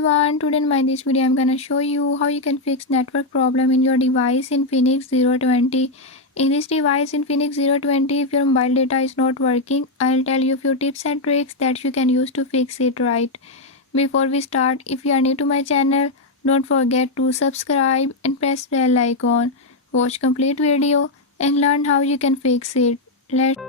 everyone, today in this video I'm gonna show you how you can fix network problem in your device Infinix Zero 20. In this device Infinix Zero 20, if your mobile data is not working, I'll tell you a few tips and tricks that you can use to fix it right. Before we start, if you are new to my channel, don't forget to subscribe and press bell icon. Watch complete video and learn how you can fix it. Let's